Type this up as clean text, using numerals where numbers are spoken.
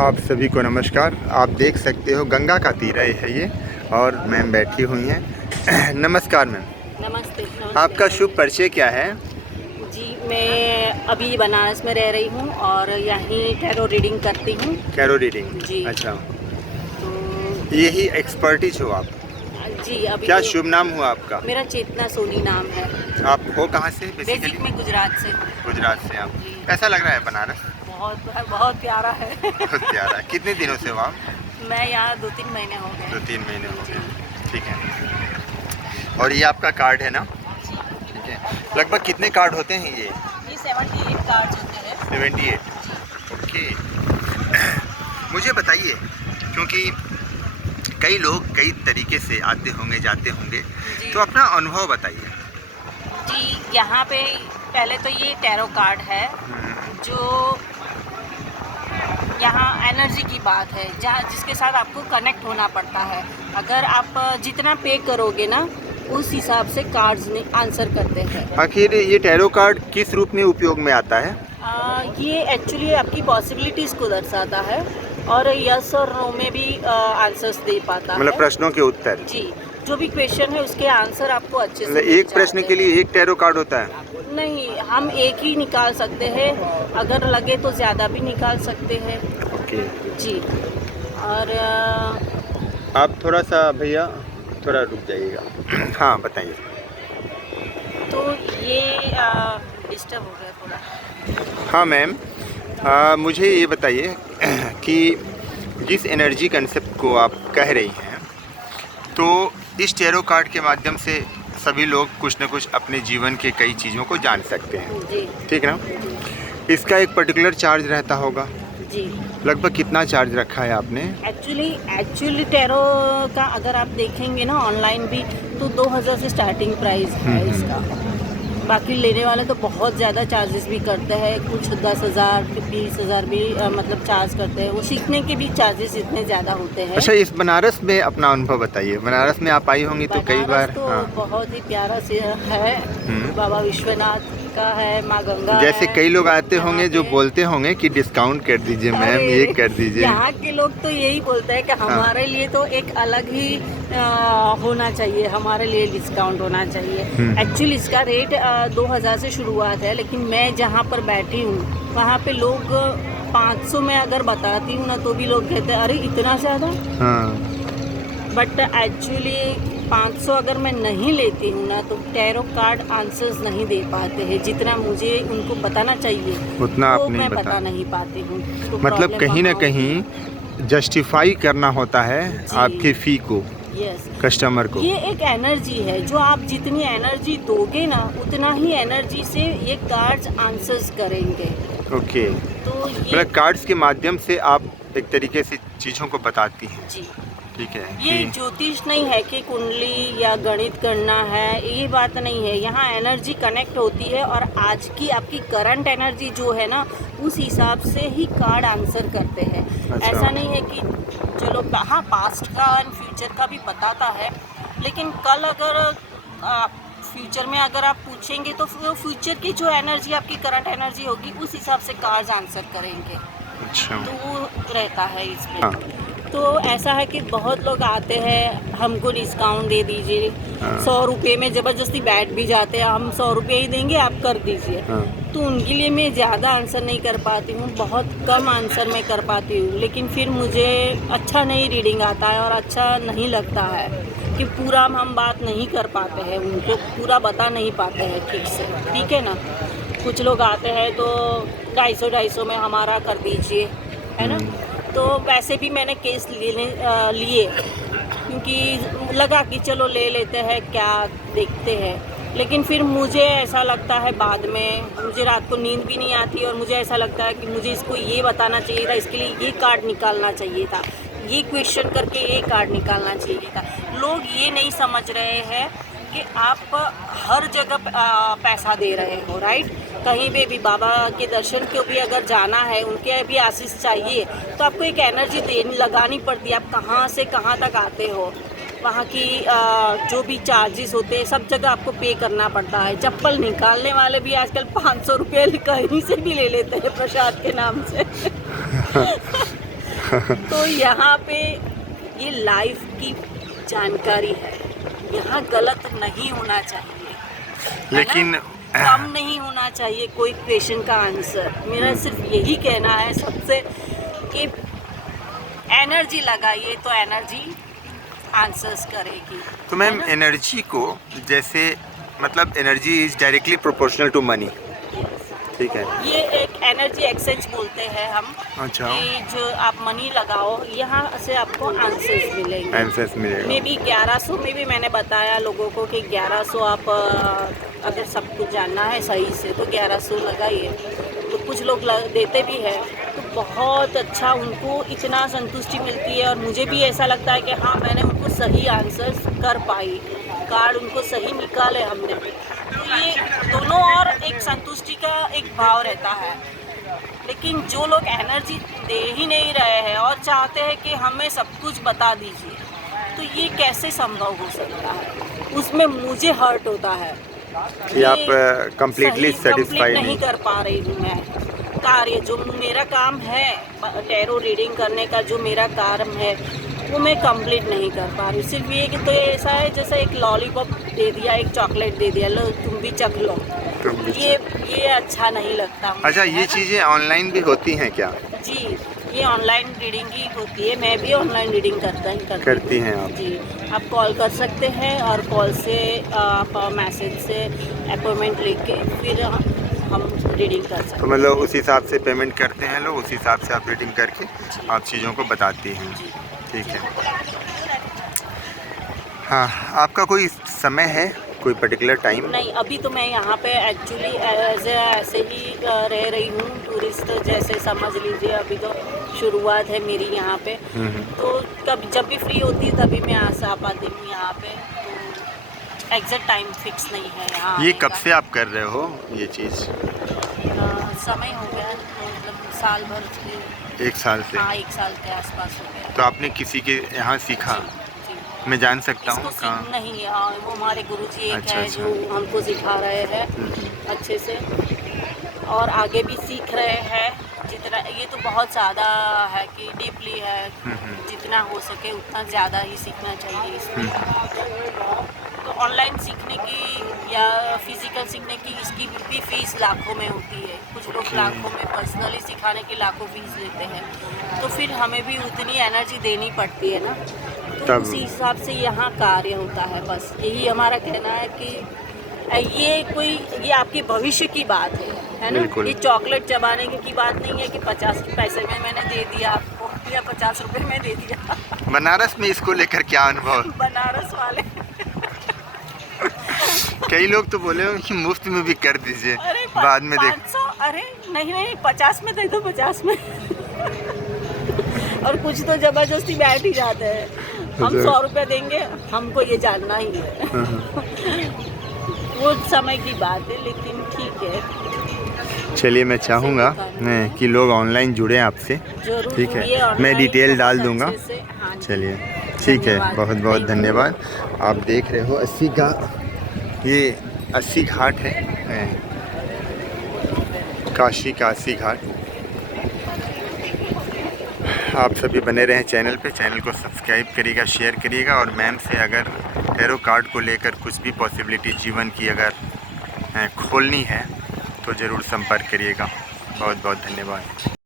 आप सभी को नमस्कार। आप देख सकते हो गंगा का तीरा है ये, और मैम बैठी हुई हैं। नमस्कार मैम। नमस्ते। आपका शुभ परिचय क्या है? जी, मैं अभी बनारस में रह रही हूँ और यहीं टैरो रीडिंग करती हूँ। Tarot reading. जी। अच्छा, तो यही एक्सपर्टीज हो आप? जी, अभी क्या तो शुभ नाम हुआ आपका? मेरा चेतना सोनी नाम है। आप हो कहाँ से बेसिक बेसिकली? में गुजरात से हूँ। गुजरात से आप। जी। कैसा लग रहा है बनारस? बहुत प्यारा है। बहुत प्यारा। कितने दिनों से हो आप? मैं यहाँ 2-3 महीने हो गए। 2-3 महीने हो गए। ठीक है। और ये आपका कार्ड है ना? ठीक है। लगभग कितने कार्ड होते हैं ये? 78 कार्ड्स होते हैं। 78। ओके। मुझे बताइए, क्योंकि कई लोग कई तरीके से आते होंगे जाते होंगे, जी। तो अपना अनुभव बताइए। जी, यहाँ पे पहले तो ये टैरो कार्ड है, जो यहाँ एनर्जी की बात है, जहाँ जिसके साथ आपको कनेक्ट होना पड़ता है। अगर आप जितना पे करोगे ना, उस हिसाब से कार्ड्स ने आंसर करते हैं। आखिर ये टैरो कार्ड किस रूप में उपयोग में आता है? ये एक्चुअली आपकी पॉसिबिलिटीज़ को दर्शाता है और यस और नो में भी आंसर्स दे पाता मतलब है। प्रश्नों के उत्तर? जी, जो भी क्वेश्चन है उसके आंसर आपको अच्छे से मतलब मिल एक प्रश्न जाते के हैं। लिए एक टैरो कार्ड होता है? नहीं, हम एक ही निकाल सकते हैं, अगर लगे तो ज़्यादा भी निकाल सकते हैं। ओके। जी। और आप थोड़ा सा भैया थोड़ा रुक जाइएगा। हाँ बताइए। तो ये डिस्टर्ब हो गया थोड़ा। हाँ मैम, मुझे ये बताइए कि जिस एनर्जी कंसेप्ट को आप कह रही हैं, तो इस टैरो कार्ड के माध्यम से सभी लोग कुछ न कुछ अपने जीवन के कई चीज़ों को जान सकते हैं, जी। ठीक ना? इसका एक पर्टिकुलर चार्ज रहता होगा। जी। लगभग कितना चार्ज रखा है आपने? एक्चुअली टैरो का अगर आप देखेंगे ना ऑनलाइन भी, तो 2000 से स्टार्टिंग प्राइस है इसका। बाकी लेने वाले तो बहुत ज़्यादा चार्जेस भी करते हैं, कुछ 10,000 20,000 भी मतलब चार्ज करते हैं। वो सीखने के भी चार्जेस इतने ज़्यादा होते हैं। अच्छा, इस बनारस में अपना अनुभव बताइए। बनारस में आप आई होंगी तो कई बार। तो हाँ। बहुत ही प्यारा से है। बाबा विश्वनाथ का है, माँ गंगा जैसे है। कई लोग आते यहाँ होंगे जो पे- बोलते होंगे कि डिस्काउंट कर दीजिए मैम, अरे, ये कर दीजिए। यहाँ के लोग तो यही बोलते हैं कि हमारे लिए तो एक अलग ही होना चाहिए, हमारे लिए डिस्काउंट होना चाहिए। एक्चुअली इसका रेट 2000 से शुरुआत है, लेकिन मैं जहाँ पर बैठी हूँ वहाँ पे लोग 500 में अगर बताती हूँ ना, तो भी लोग कहते हैं अरे इतना ज़्यादा। हाँ। बट एक्चुअली 500 अगर मैं नहीं लेती हूँ ना, तो टैरो कार्ड आंसर्स नहीं दे पाते हैं जितना मुझे उनको बताना चाहिए, उतना तो आप नहीं मैं बता। बता नहीं पाती हूँ। तो मतलब प्रॉब्लम कहीं ना वहाँ होती है। कहीं जस्टिफाई करना होता है जी। आपकी फ़ी को, यस, कस्टमर को। ये एक एनर्जी है, जो आप जितनी एनर्जी दोगे ना, उतना ही एनर्जी से ये कार्ड्स आंसर्स करेंगे। ओके। तो ये मतलब कार्ड्स के माध्यम से आप एक तरीके से चीज़ों को बताती हैं, जी, ठीक है? ये कि ज्योतिष नहीं है कि कुंडली या गणित करना है, ये बात नहीं है। यहाँ एनर्जी कनेक्ट होती है और आज की आपकी करंट एनर्जी जो है ना, उस हिसाब से ही कार्ड आंसर करते हैं। अच्छा। ऐसा नहीं है कि चलो हाँ, पास्ट का एंड फ्यूचर का भी बताता है, लेकिन कल अगर फ्यूचर में अगर आप पूछेंगे तो फ्यूचर की जो एनर्जी आपकी करंट एनर्जी होगी, उस हिसाब से कार्ड्स आंसर करेंगे। अच्छा। तो वो रहता है इसमें। हाँ। तो ऐसा है कि बहुत लोग आते हैं, हमको डिस्काउंट दे दीजिए। हाँ। 100 रुपये में ज़बरदस्ती बैठ भी जाते हैं, हम 100 रुपये ही देंगे, आप कर दीजिए। हाँ। तो उनके लिए मैं ज़्यादा आंसर नहीं कर पाती हूँ, बहुत कम आंसर मैं कर पाती हूँ। लेकिन फिर मुझे अच्छा नहीं रीडिंग आता है और अच्छा नहीं लगता है कि पूरा हम बात नहीं कर पाते हैं, उनको पूरा बता नहीं पाते हैं ठीक से, ठीक है ना? कुछ लोग आते हैं तो 250 में हमारा कर दीजिए, है ना? तो वैसे भी मैंने केस लिए, क्योंकि लगा कि चलो ले लेते हैं, क्या देखते हैं। लेकिन फिर मुझे ऐसा लगता है बाद में, मुझे रात को नींद भी नहीं आती और मुझे ऐसा लगता है कि मुझे इसको ये बताना चाहिए था, इसके लिए ये कार्ड निकालना चाहिए था, ये क्वेश्चन करके ये कार्ड निकालना चाहिए था। लोग ये नहीं समझ रहे हैं कि आप हर जगह पैसा दे रहे हो, राइट? कहीं पे भी बाबा के दर्शन को भी अगर जाना है, उनके भी आशीष चाहिए, तो आपको एक एनर्जी देनी लगानी पड़ती है। आप कहाँ से कहाँ तक आते हो, वहाँ की जो भी चार्जेस होते हैं, सब जगह आपको पे करना पड़ता है। चप्पल निकालने वाले भी आजकल 500 रुपये कहीं से भी ले लेते हैं प्रसाद के नाम से। तो यहाँ पे ये लाइफ की जानकारी है, यहाँ गलत नहीं होना चाहिए, लेकिन कम नहीं होना चाहिए कोई क्वेश्चन का आंसर। मेरा सिर्फ यही कहना है सबसे कि एनर्जी लगाइए तो एनर्जी आंसर्स करेगी। तो मैम एनर्जी को जैसे मतलब energy is directly proportional to money, ठीक है? ये एक एनर्जी एक्सचेंज बोलते हैं हम। अच्छा। कि जो आप मनी लगाओ यहाँ से आपको आंसर्स मिलेंगे। आंसर्स मिलेगा। मे भी 1100 में भी मैंने बताया लोगों को कि 1100 आप अगर सब कुछ जानना है सही से तो 1100 लगाइए। तो कुछ लोग देते भी है तो बहुत अच्छा, उनको इतना संतुष्टि मिलती है और मुझे भी ऐसा लगता है कि हाँ मैंने उनको सही आंसर्स कर पाई, कार्ड उनको सही निकाले हमने। तो ये दोनों और एक संतुष्टि का एक भाव रहता है। लेकिन जो लोग एनर्जी दे ही नहीं रहे हैं और चाहते हैं कि हमें सब कुछ बता दीजिए, तो ये कैसे संभव हो सकता है? उसमें मुझे हर्ट होता है कि आप कंप्लीटली सेटिस्फाइड नहीं कर पा रही हूँ मैं। कार्य जो मेरा काम है टैरो रीडिंग करने का, जो मेरा काम है वो मैं कंप्लीट नहीं कर पा रही। सिर्फ ये कि तो ऐसा है जैसा एक लॉलीपॉप दे दिया, एक चॉकलेट दे दिया, लो तुम भी चख लो। ये अच्छा नहीं लगता। अच्छा, ये चीज़ें ऑनलाइन भी होती हैं क्या? जी, ये ऑनलाइन रीडिंग ही होती है। मैं भी ऑनलाइन रीडिंग करती हैं आप? जी, आप कॉल कर सकते हैं और कॉल से आप मैसेज से अपॉइंटमेंट लेके फिर हम रीडिंग कर सकते हैं। तो मतलब उस हिसाब से पेमेंट करते हैं लोग, उस हिसाब से आप रीडिंग करके आप चीज़ों को बताती हैं। जी। ठीक है। हाँ, आपका कोई समय है, कोई पर्टिकुलर टाइम? नहीं, अभी तो मैं यहाँ पे एक्चुअली ऐसे ही रह रही हूँ, टूरिस्ट जैसे समझ लीजिए। अभी तो शुरुआत है मेरी यहाँ पे। तो कभी जब भी फ्री होती है तभी मैं आ पाती हूँ यहाँ पे। तो एग्जैक्ट टाइम फिक्स नहीं है यहाँ। ये कब से आप कर रहे हो ये चीज़? समय हो गया, मतलब साल भर से। 1 साल से? हाँ, 1 साल के आसपास हो गया। तो आपने किसी के यहाँ सीखा? जी। मैं जान सकता हूँ इसको कहाँ? नहीं, वो हमारे गुरुजी एक अच्छा, है अच्छा। जो हमको सिखा रहे हैं अच्छे से, और आगे भी सीख रहे हैं। जितना ये तो बहुत ज़्यादा है कि डीपली है, जितना हो सके उतना ज़्यादा ही सीखना चाहिए इसमें। तो ऑनलाइन सीखने की या फिज़िकल सीखने की इसकी भी फीस लाखों में होती है। कुछ लोग लाखों में, पर्सनली सिखाने की लाखों फीस लेते हैं। तो फिर हमें भी उतनी एनर्जी देनी पड़ती है ना, तो उसी हिसाब से यहाँ कार्य होता है। बस यही हमारा कहना है कि ये आपके भविष्य की बात है ना? ये चॉकलेट चबाने की बात नहीं है कि 50 पैसे में मैंने दे दिया आपको या 50 रुपए में दे दिया। बनारस में इसको लेकर क्या अनुभव? बनारस वाले कई लोग तो बोले हो कि मुफ्त में भी कर दीजिए, बाद में देख। 500, अरे नहीं 50 में दे दो, 50 में। और कुछ तो जबरदस्ती बैठ ही जाते हैं। हम 100 रुपये देंगे, हमको ये जानना ही है। वो समय की बात है, लेकिन ठीक है। चलिए, मैं चाहूँगा कि लोग ऑनलाइन जुड़े आपसे, ठीक है? मैं डिटेल डाल दूँगा। चलिए, ठीक है, बहुत बहुत धन्यवाद। आप देख रहे हो 80 का, ये 80 घाट है, काशी का 80 घाट। आप सभी बने रहें चैनल पे, चैनल को सब्सक्राइब करिएगा, शेयर करिएगा। और मैम से अगर टैरो कार्ड को लेकर कुछ भी पॉसिबिलिटी जीवन की अगर खोलनी है तो ज़रूर संपर्क करिएगा। बहुत बहुत धन्यवाद।